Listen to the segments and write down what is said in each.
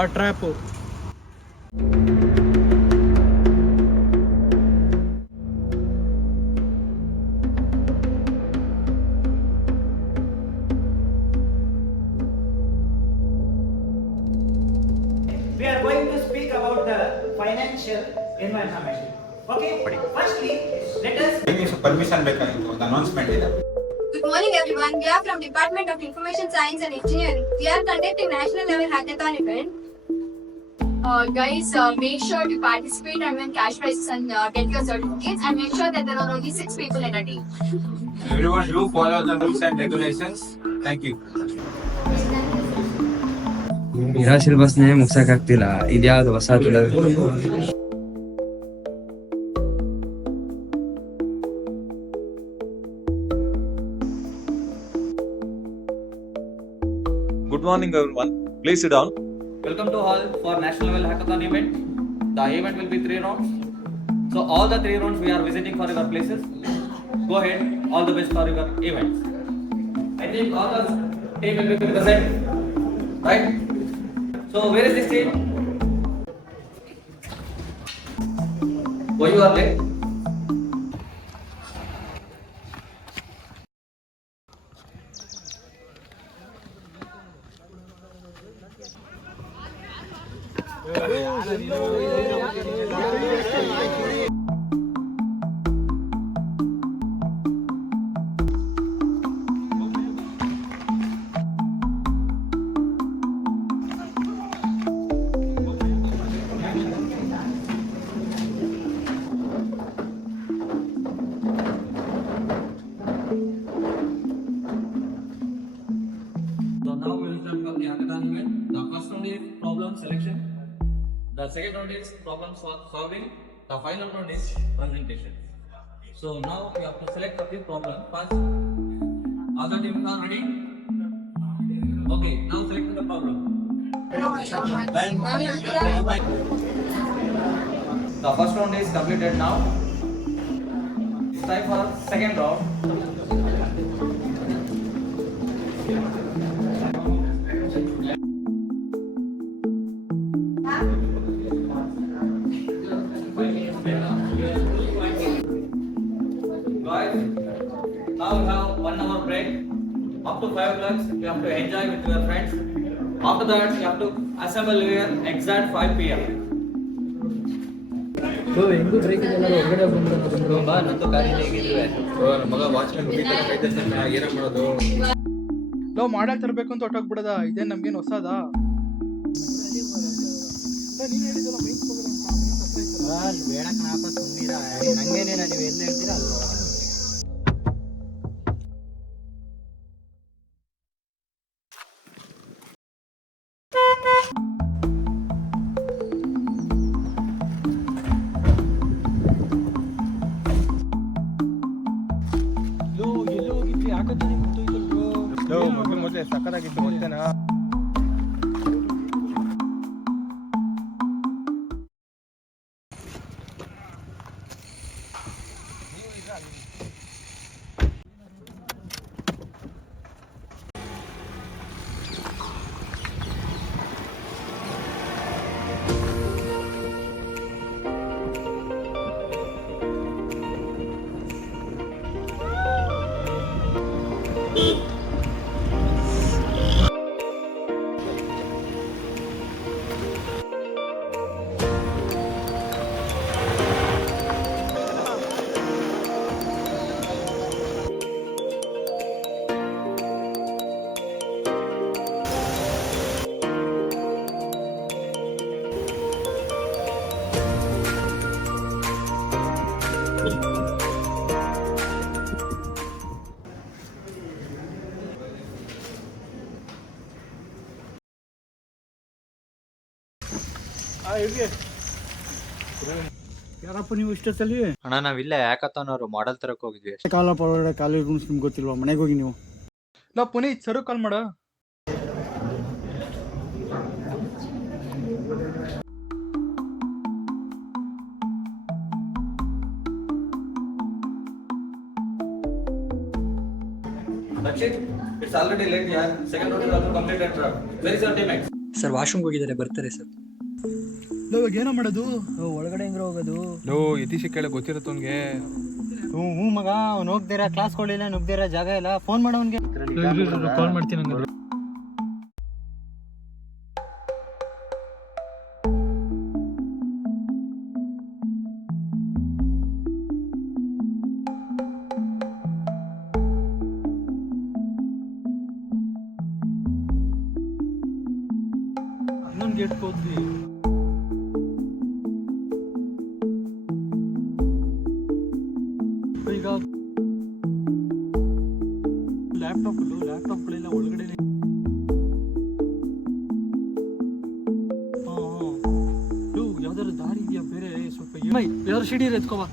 ಆ trap. We are going to speak about the financial environment. Okay. Firstly, let us. Permission ಬೇಕಾಗಿತ್ತು, ಒಂದು announcement ಇದೆ. Good morning everyone. We are from Department of Information Science and Engineering. We are conducting national level hackathon event. Guys, make sure to participate and win cash prizes and get your certificates, and make sure that there are only 6 people in a team. Everyone, you follow the rules and regulations. Thank you. ಇರೋ ಸಿಲೆಬಸ್ನೇ ಮುಗ್ಸಕ್ಕಾಗ್ತಿಲ್ಲ, ಇದ್ಯಾವ್ದು ಹೊಸ Good morning everyone. Please sit down. Welcome to all for National Level Hackathon event. The event will be 3 rounds. So all the 3 rounds we are visiting for your places. Go ahead, all the best for your events. I think all the team will be present, right? So where is this team? Why you are late? So now we will start from the hackathon event. The first round is problem selection. The second round is problem solving. The final round is presentation. So now we have to select the problem first. Other teams are ready. Okay, now select the problem. The first round is completed now. It's time for second round. Guys, now we have 1 hour break. Up to 5 o'clock, you have to enjoy with your friends. After that, you have to assemble here exact 5 p.m. ಹೆಂಗೂ break ಇದೆಲ್ಲ ಹೊರಗಡೆ ಬಂದು ನಂದು ಕಾರ್ಯ ಹೇಗಿದ್ವಿ ನಮ್ಮ ಮಗ watchmen ಮುಗಿತಾರೆ, ಕೈದ ಏನ ಮಾಡೋದು? ನಾವು ಮಾಡಾಕ್ ತರಬೇಕು ಅಂತ ಹೊಟ್ಟೋಗ್ಬಿಡದ. ಇದೇನು ನಮ್ಗೇನು ಹೊಸದ? ನೀನು ಹೇಳಿದಲ್ಲ ಮೈಕ್ ಬೇಡ ಕಣಪ್ಪ, ಸುಮ್ಮೀರ. ನಂಗೇನಿಲ್ಲ, ನೀವು ಎಲ್ಲಿ ಹೇಳ್ತೀರಾ ಅಲ್ಲಿ ಹೋಗೋಣ. ಎಲ್ಲಿ ಹೋಗಿದ್ವಿ? ಯಾಕಂತ ಮೊದಲೇ ಸಕ್ಕದಾಗಿತ್ತು ಗೊತ್ತೇನಾ? ಯಾರಪ್ಪ ನೀವು ಇಷ್ಟೊತ್ತಲ್ಲಿ? ಅಣ್ಣ ನಾವಿಲ್ಲೇ ಹ್ಯಾಕಥಾನ್ ಅವರು ಮಾಡೆಲ್ ತರಕ್ ಹೋಗಿದ್ವಿ. ಕಾಲ ಪರವಾಡ ಕಾಲೇಜ್ ರೂಮ್ಸ್ ನಿಮ್ಗೆ ಗೊತ್ತಿಲ್ವಾ? ಮನೆಗೆ ಹೋಗಿ ನೀವು. ನಾವು ಪುನೀತ್ ಸರು ಕಾಲ್ ಮಾಡ. That's it. It's already late, yeah. Second round is also completed. Where is your teammate? Sir ವಾಶ್ರೂಮ್ಗೆ ಹೋಗಿದ್ದಾರೆ, ಬರ್ತಾರೆ ಸರ್. ಇವಾಗ ಏನೋ ಮಾಡೋದು? ಒಳಗಡೆ ಹೆಂಗ್ರ ಹೋಗೋದು? ಲೋ ಯತೀಶ್ ಕೇಳ ಗೊತ್ತಿರುತ್ತೆ ಅವ್ನಿಗೆ. ಹ್ಞೂ ಮಗ, ಅವ್ನು ಹೋಗ್ದಿರ ಕ್ಲಾಸ್ಗಳಿಲ್ಲ, ನುಗ್ದಿರ ಜಾಗ ಇಲ್ಲ, ಫೋನ್ ಮಾಡೋನ್ಗೆ. ಕಾಲ್ ಮಾಡ್ತೀನಿ. ಇನ್ನೊಂದು ಗೇಟ್ ಹೋದ್ವಿ. ಈಗ ಲ್ಯಾಪ್ಟಾಪ್ಗಳೆಲ್ಲ ಒಳಗಡೆ. ಯಾವ್ದಾದ್ರು ದಾರಿ ಇದೆಯಾ ಬೇರೆ? ಸ್ವಲ್ಪ ಯಾವ್ದಾದ್ರು ಸಿಡಿ ಎತ್ಕೋಬಾ.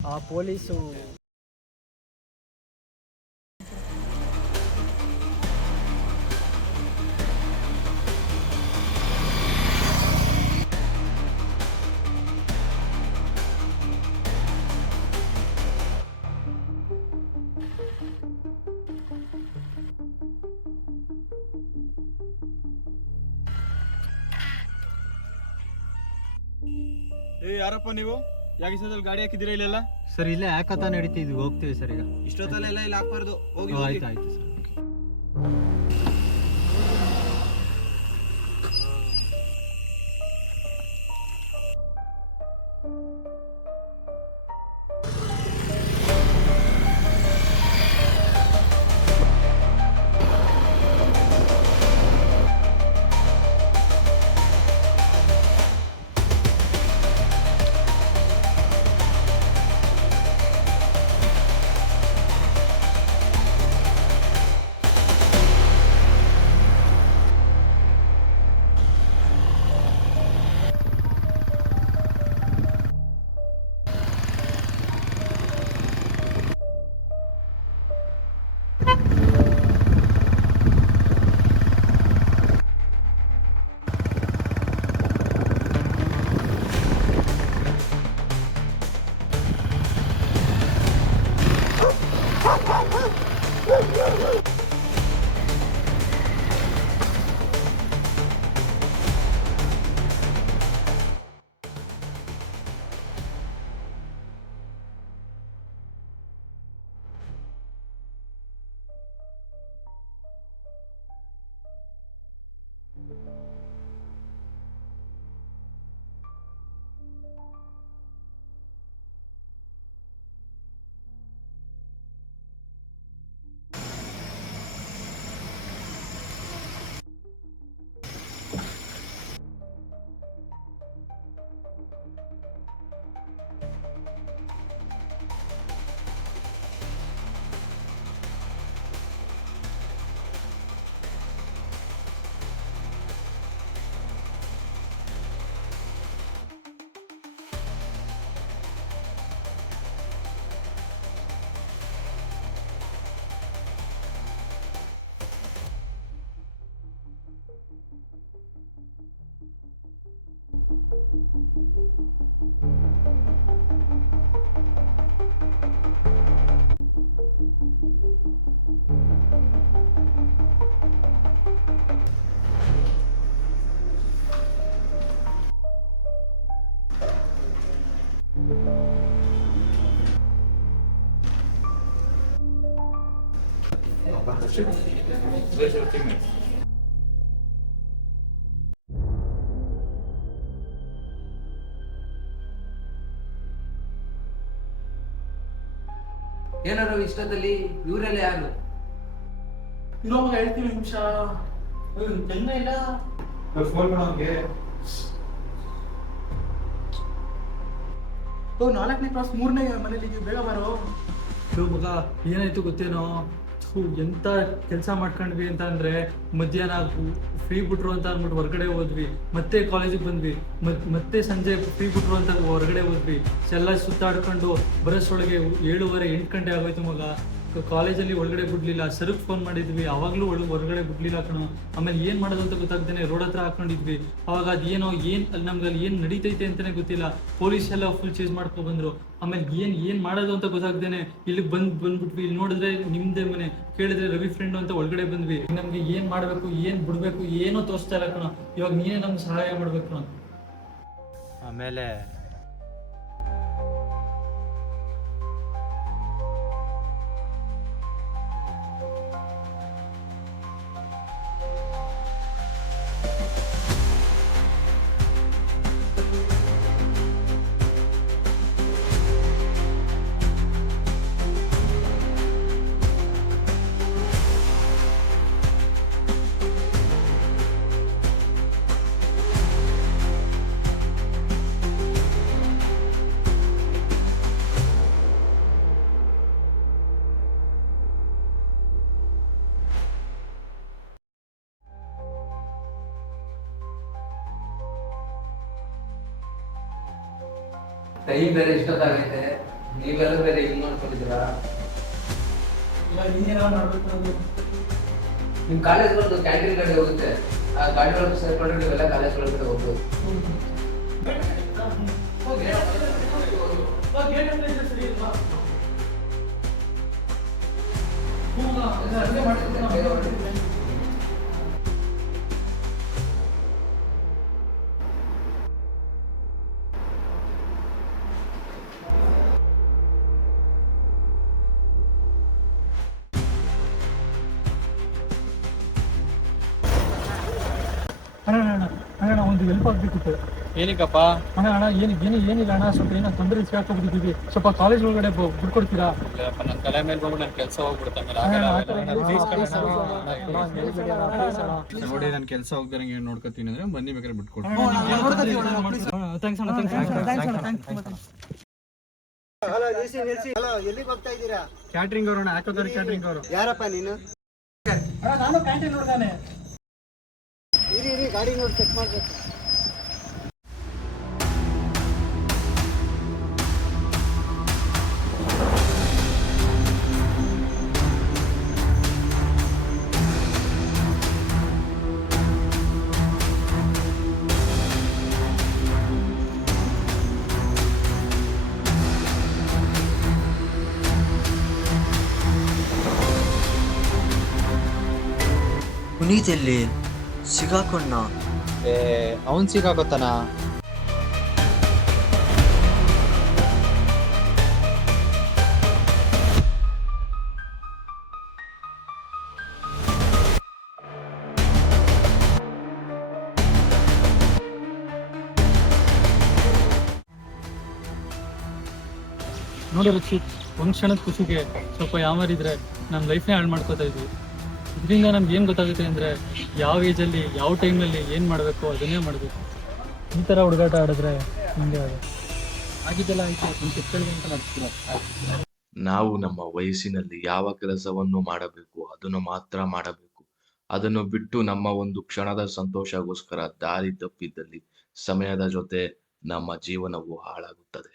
ಆ ಪೊಲೀಸು ಯಾರಪ್ಪ ನೀವು? ಯಾಕೆ ಸದಲ್ಲಿ ಗಾಡಿ ಹಾಕಿದ್ದೀರಾ ಇಲ್ಲೆಲ್ಲ? ಸರ್ ಇಲ್ಲೇ ಯಾಕತ್ತ ನಡೀತಿದ್ವಿ, ಹೋಗ್ತೀವಿ ಸರ್ ಈಗ. ಇಷ್ಟೊತ್ತಲ್ಲೆಲ್ಲ ಇಲ್ಲಿ ಹಾಕ್ಬಾರ್ದು. ಹೋಗಿ ಆಯ್ತು ಆಯ್ತು ಸರ್. ಏನಾರು ಇಷ್ಟದಲ್ಲಿ ಇವರೆಲ್ಲ ಯಾರು? ಇನ್ನೊಬ್ಬ ಹೇಳ್ತೀವಿ ನಿಮಿಷ ಇಲ್ಲ. ಫೋನ್ ಮಾಡೋಂಗೆ 4ನೇ ಕ್ಲಾಸ್ 3ನೇ ಮನೇಲಿ ಬೇಗ ಬರೋ. ಮಗ ಏನಾಯ್ತು ಗೊತ್ತೇನೋ, ಎಂತ ಕೆಲಸ ಮಾಡ್ಕೊಂಡ್ವಿ ಅಂತ ಅಂದ್ರೆ ಮಧ್ಯಾಹ್ನ ಫ್ರೀ ಬಿಟ್ರು ಅಂತ ಅಂದ್ಬಿಟ್ಟು ಹೊರಗಡೆ ಹೋದ್ವಿ, ಮತ್ತೆ ಕಾಲೇಜಿಗೆ ಬಂದ್ವಿ, ಮತ್ತೆ ಸಂಜೆ ಫ್ರೀ ಬಿಟ್ರು ಅಂತ ಹೊರಗಡೆ ಹೋದ್ವಿ. ಎಲ್ಲ ಸುತ್ತಾಡ್ಕೊಂಡು ಬರೋಷ್ಟೊಳಗೆ 7:30 8 ಗಂಟೆ ಆಗೋಯ್ತು ಮಗ. ಕಾಲೇಜಲ್ಲಿ ಒಳಗಡೆ ಬಿಡ್ಲಿಲ್ಲ, ಸರ್ಗೆ ಫೋನ್ ಮಾಡಿದ್ವಿ, ಅವಾಗ್ಲೂ ಹೊರಗಡೆ ಬಿಡ್ಲಿಲ್ಲ ಕಣೋ. ಆಮೇಲೆ ಏನ್ ಮಾಡೋದು ಅಂತ ಗೊತ್ತಾಗ್ದೇನೆ ರೋಡ್ ಹತ್ರ ಹಾಕೊಂಡಿದ್ವಿ. ಅವಾಗ ಅದೇನೋ ಅಲ್ಲಿ ನಮ್ಗೆ ಅಲ್ಲಿ ಏನ್ ನಡೀತೈತೆ ಅಂತಾನೆ ಗೊತ್ತಿಲ್ಲ. ಪೊಲೀಸ್ ಎಲ್ಲ ಫುಲ್ ಚೇಸ್ ಮಾಡ್ಕೊ ಬಂದ್ರು. ಆಮೇಲೆ ಏನ್ ಮಾಡೋದು ಅಂತ ಗೊತ್ತಾಗ್ದೇನೆ ಇಲ್ಲಿಗೆ ಬಂದ್ಬಿಟ್ವಿ. ಇಲ್ಲಿ ನೋಡಿದ್ರೆ ನಿಮ್ದೇ ಮನೆ, ಕೇಳಿದ್ರೆ ರವಿ ಫ್ರೆಂಡ್ ಅಂತ ಒಳಗಡೆ ಬಂದ್ವಿ. ನಮ್ಗೆ ಏನ್ ಮಾಡ್ಬೇಕು ಏನ್ ಬಿಡ್ಬೇಕು ಏನೋ ತೋರಿಸ್ತಾ ಇಲ್ಲ ಕಣೋ. ಇವಾಗ ನೀನೇ ನಮ್ಗೆ ಸಹಾಯ ಮಾಡ್ಬೇಕು ಕಣೋ. ಆಮೇಲೆ ಟೈಮ್ ಬೇರೆ ಇಷ್ಟೊತ್ತಾಗೈತೆ, ನೀವೆಲ್ಲ ಬೇರೆ ಹಿಂಗ್ ಮಾಡ್ಕೊಂಡಿದ್ದೀರಾ? ನಿಮ್ ಕಾಲೇಜ್ ಬಂದು ಕ್ಯಾಂಟೀನ್ ಕಡೆ ಹೋಗುತ್ತೆ, ಆ ಗಾಡಿ ಒಳಗೆ ಸೇರ್ಕೊಂಡ್ರೆ ನೀವೆಲ್ಲ ಕಾಲೇಜ್ ಒಳಗಡೆ ಹೋಗ್ಬೋದು. ಅಣ್ಣ ಒಂದು ಹೆಲ್ಪ್ ಆಗ್ಬೇಕಿತ್ತು. ಏನಕ್ಕಪ್ಪ? ಅಣ್ಣ ಏನಿಲ್ಲ ಅಣ್ಣ, ಸ್ವಲ್ಪ ಏನೋ ತೊಂದರೆ ಸಿಗಾಕೊಂಡ್ಬಿಟ್ಟಿದ್ದೀವಿ, ಸ್ವಲ್ಪ ಕಾಲೇಜ್ ಒಳಗಡೆ ಬಿಟ್ಕೊಡ್ತೀರಾ? ನನ್ನ ತಲೆ ಮೇಲೆ ಬಂದು ನನ್ನ ಕೆಲಸ ಹೋಗ್ಬಿಡುತ್ತೆ. ನೋಡಿ ನನ್ನ ಕೆಲಸ ಹೋಗ್ದಂಗೆ ಏನು ನೋಡ್ಕೊತೀನಿ ಅಂದ್ರೆ ಬನ್ನಿ ಬೇಕಾದ್ರೆ ಬಿಟ್ಕೊಡ್ತೀನಿ. ಕ್ಯಾಟ್ರಿಂಗ್ ಅವರು ಹಾಕೋದಾರೆ. ಕ್ಯಾಟ್ರಿಂಗ್ ಅವರು ಯಾರಪ್ಪ ನೀನು? ನಾನು ಕ್ಯಾಂಟೀನ್ ನೋಡ್ದಾನೆ. ಇರಿ ಗಾಡಿ ನೋಡಿ ಚೆಕ್ ಮಾಡ್ಬೇಕು. ಪುನೀತ್ ಎಲ್ಲಿ ಸಿಗಾಕೊಂಡ? ಅವನ್ ಸಿಗಾಕೋತಾನ. ನೋಡಿ ರಕ್ಷಿತ್, ಒಂದು ಕ್ಷಣದ ಖುಷಿಗೆ ಸ್ವಲ್ಪ ಯಾಮಾರಿದ್ರೆ ನಮ್ಮ ಲೈಫ್ನೇ ಹಾಳು ಮಾಡ್ಕೋತಾ ಇದ್ವಿ. ಇದರಿಂದ ನಮ್ಗೆ ಏನು ಗೊತ್ತಾಗುತ್ತೆ ಅಂದರೆ, ಯಾವ ಏಜಲ್ಲಿ ಯಾವ ಟೈಮಲ್ಲಿ ಏನು ಮಾಡಬೇಕು ಅದನ್ನೇ ಮಾಡಬೇಕು. ಈ ಥರ ಹುಡುಗಾಟ ಆಡಿದ್ರೆ ಹಿಂಗೆ ಆಗಿದ್ದೆಲ್ಲ ಆಯ್ತು. ನಾವು ನಮ್ಮ ವಯಸ್ಸಿನಲ್ಲಿ ಯಾವ ಕೆಲಸವನ್ನು ಮಾಡಬೇಕು ಅದನ್ನು ಮಾತ್ರ ಮಾಡಬೇಕು. ಅದನ್ನು ಬಿಟ್ಟು ನಮ್ಮ ಒಂದು ಕ್ಷಣದ ಸಂತೋಷಗೋಸ್ಕರ ದಾರಿ ತಪ್ಪಿದ್ದಲ್ಲಿ ಸಮಯದ ಜೊತೆ ನಮ್ಮ ಜೀವನವು ಹಾಳಾಗುತ್ತದೆ.